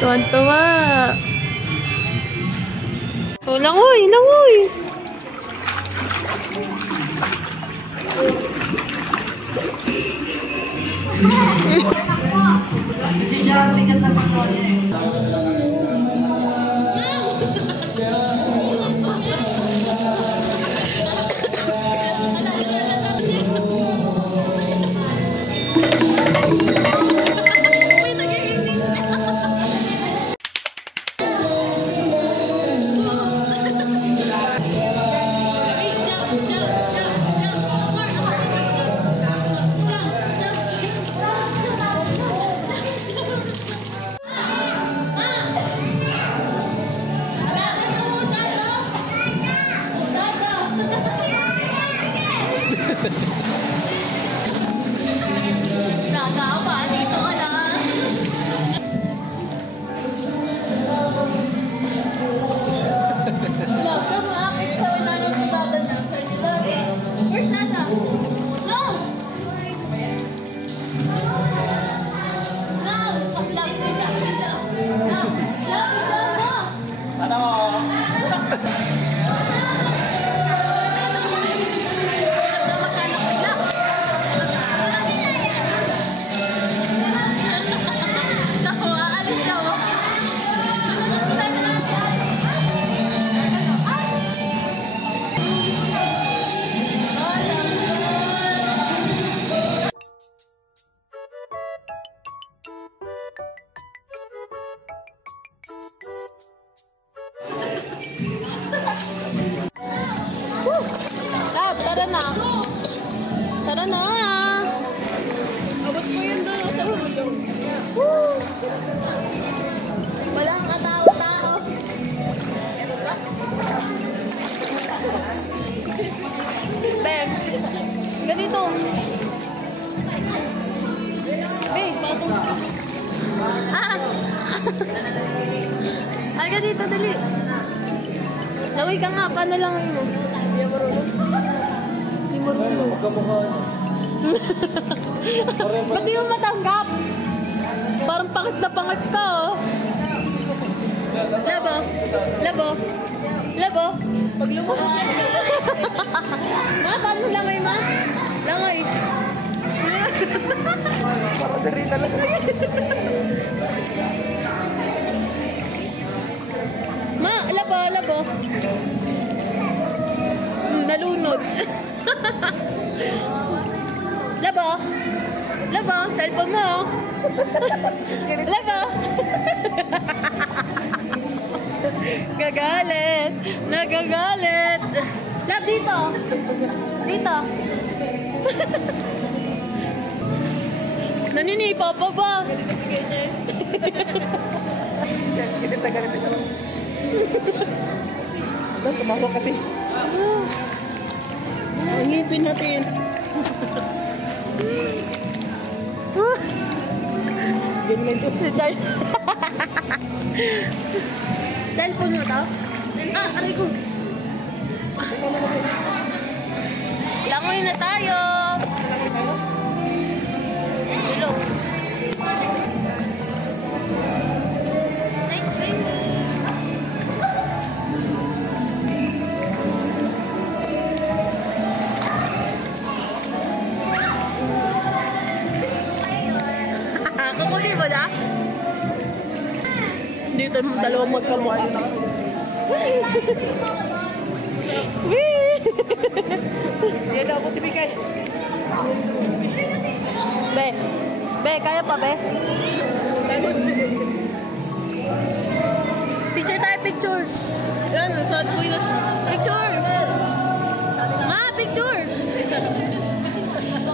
Tuwan-tuwa. Oh, langoy, langoy. Kasi siya, tigas na pagkawa niya eh. Tara na. Tara na. Abot mo yun doon sa dulo. Walang katao-tao. Ben, ganito. Ben, halika dito, dali. Laway ka nga, paano lang mo? Hindi marunong. Hindi marunong. Ba't di mo matanggap? Parang pangit na pangit ka, oh. Labo? Labo? Labo? Pag lumos. Ma, paano langay, ma? Langay. Para sa Rita lang. Ma, labo, labo. Nalunod. Labo? Labo, cellphone mo. Labo. Gagalit. Nagagalit. Lab, dito. Dito. Naninipa pa ba? Ganito, ganito. Ba't tumawa kasi? Ang ngipin natin. Ganyan ito. Cellphone mo to? Aray ko. Langoy na tayo. Hello. Nice swing. Kukuli mo na? Dito yung dalawang magkamukha. Wee! Hindi na ako tibigay. Be. Be, kaya pa, be? Picture tayo, picture. Yan, saan ko yun? Picture. Ma, picture.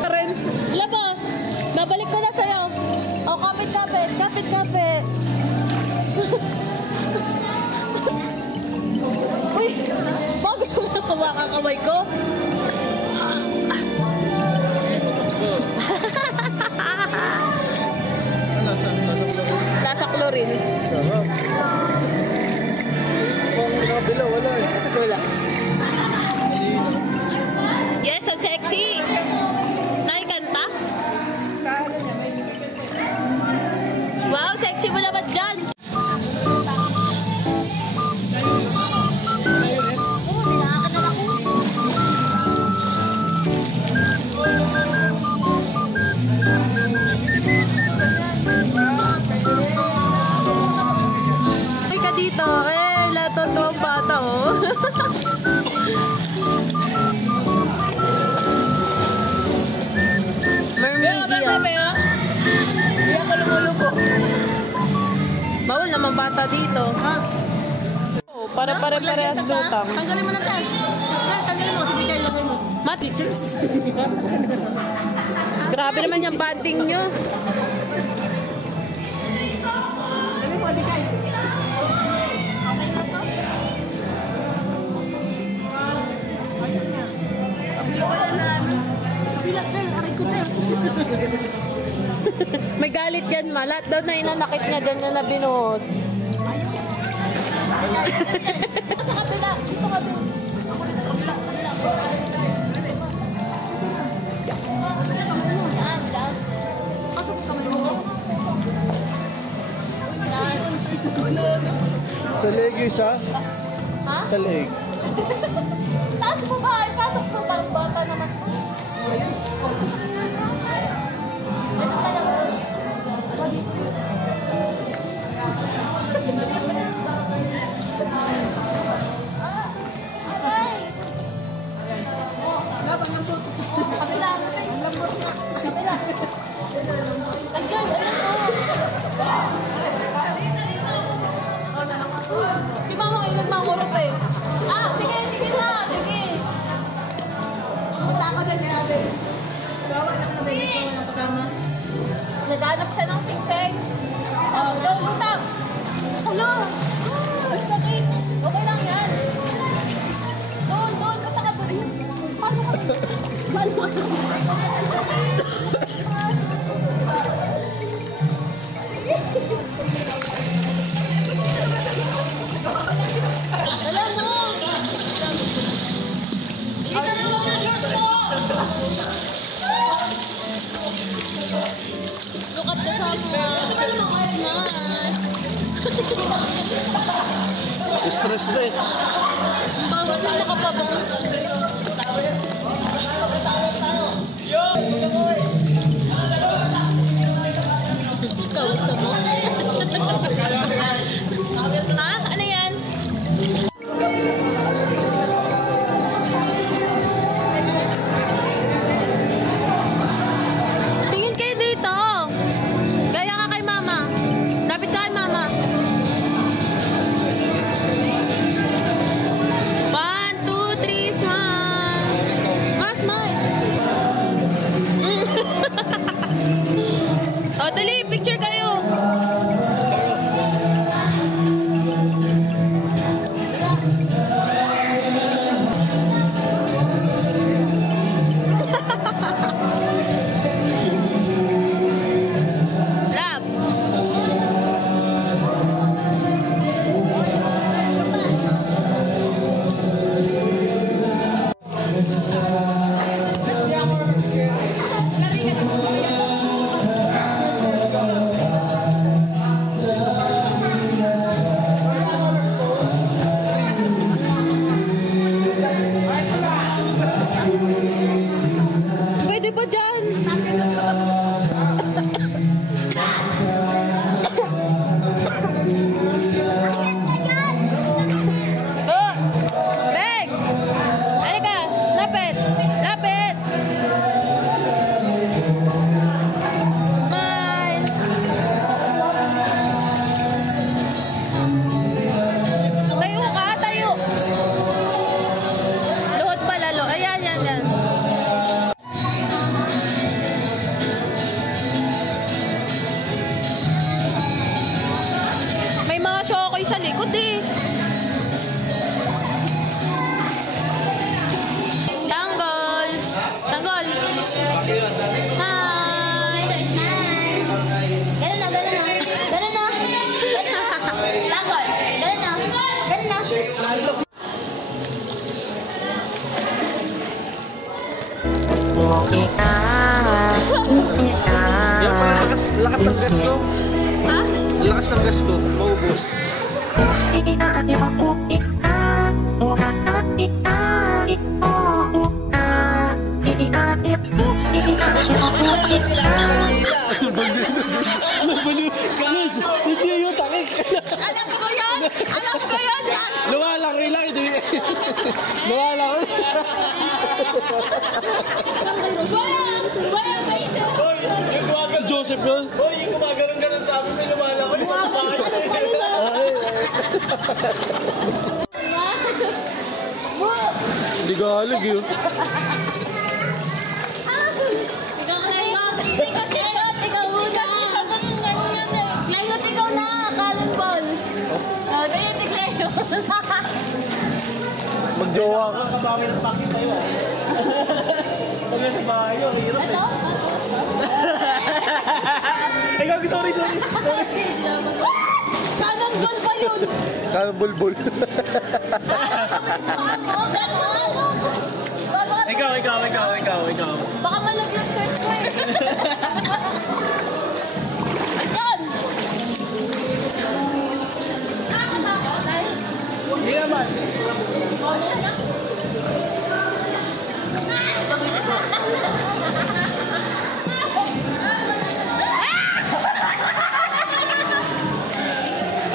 Karen. Labo, babalik ko na sa'yo. O, kapit. Uy, bakit gusto mo na kumakakaway ko? Lasa chlorine. Sarap. Kung nakabila, wala eh. Wala. Yes, ang sexy. Naikanta? Wow, sexy mo naman dyan. Dito, lato to ang bata, oh. Mermaid yan. Hindi ako lumuluko. Bawal naman bata dito. Ha? Oh, para pare-parehas lutang. Tanggalin mo na tayo. Tanggalin mo, sige kayo lagay mo. Mati. Grabe naman yung banding nyo. May galit yan, ma. Lahat daw na inanakit niya dyan na nabinuhos. Sa kabila. Dito kabila. Sa leg isa? Ha? Sa leg. Taas mo ba? Pasok mo. Parang bata naman. Ganun talaga. Kabila. Kabila. Ayun, si mama ngayon nagmamurot eh. Ah, sige na. Sige. Saan ka dyan natin? Nadanap siya ng singseng. Lutang. Hello. Ay, sakit. Okay lang yan. Doon. Basta ka doon. Paano ka? Alam mo. Kita na lang ang shirt mo. Look at the camera. Stress na eh. Bakit na nakapabang? Kawisa mo? Ha? Ano yan? Tingin kayo dito. Gaya ka kay mama. Lapit ka kay mama. 1, 2, 3, smile. Mas, smile. O, dali, picture kayo. Pwede ba dyan? Beg! Halika! Lapit! Yan pala, lakas ng gas ko. Ha? Lakas ng gas ko, maubos. Hindi yun, takik. Alam ko yun! Alam ko yun! Luwalang, ilang, hindi. Luwalang. Si Joseph yun. Hoy, yung gumagano'n-ganon sa amin, may lumalang. Hindi galig yun. Magjowa ka. Kabawi ng paki sa'yo. Pag nasa bahay yun, hirap eh. Ikaw, sorry. Kanang pa yun! Kanang bulbul. Ikaw. Baka malaglag search ko eh. Ayan! Hindi naman.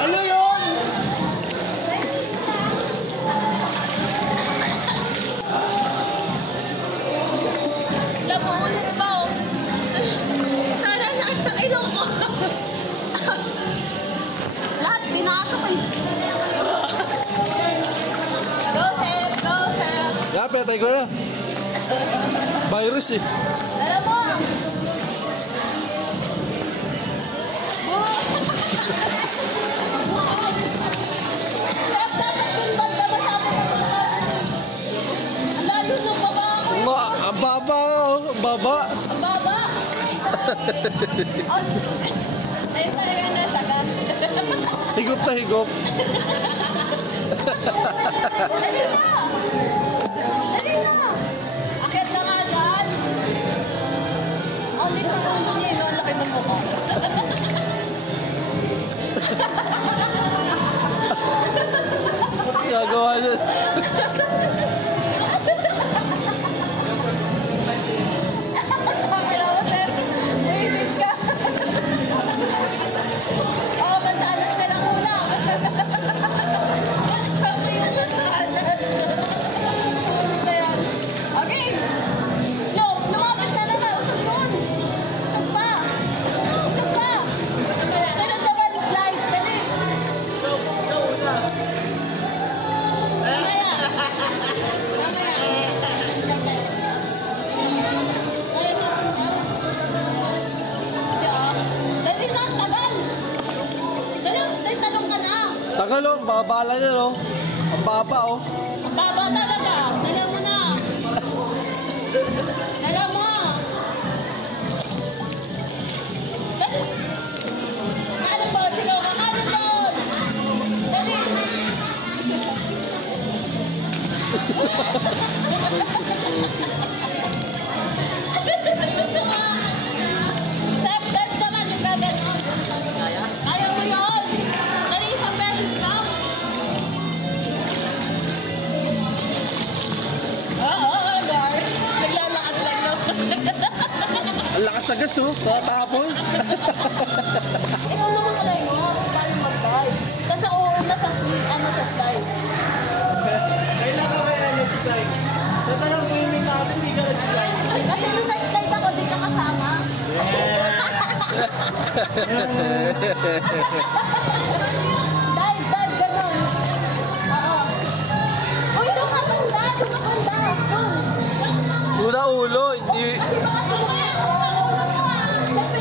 Ano yun? Lamuulit pa oh. Sana sakit ng ilong ko. Lahat pinasok eh. Go, Seth! Go, Seth! Yeah, pinatay ko na. Virus eh. Alam mo! Seth, dapat yung banda ba sabi mo ba? Ang layo ng baba ako eh. Ang baba oh. Ang baba. Ang baba! Ayun talaga nasagat. Higop na higop. Dali na! Dali na! Akit na nga dyan! Ang liit na ulo niya, no? Ang laki ng mukha. Gagawa niya. Pakailan mo, sir. Naisip ka. Oo, mansanas ka lang muna. Sabi yung mansanas. Ayan. Okay. No, lumapit na naman. Usog doon. Usog pa. Usog pa. Sunod naman, slide. Dali. Mamaya. Dali na, tagal. Dali, talong ka na. Tagal oh. Babala niya oh. Ang baba oh. Baba talaga. Dala mo na. Dala mo. Dali. Kanan doon, sigaw ka. Kanan doon. Dali. Step naman yung gaganon. Ayaw mo yun. Dali, isang beses lang. Naglalakad lang naman. Ang lakas sa gas oh. Tatapon. Ikaw naman kalay mo, paano mag-drive? Kasi ako nasa slide. Kailangan kaya nag-slide. Tatanong mo yung natin, hindi ka nag-slide. Kasi nung nag-slide ako, di ka kasama. Dive, ganun. Oo. Uy, doon ka banda, doon. Una ulo, hindi... Kasi baka sumaya, ulo mo ah. Kasi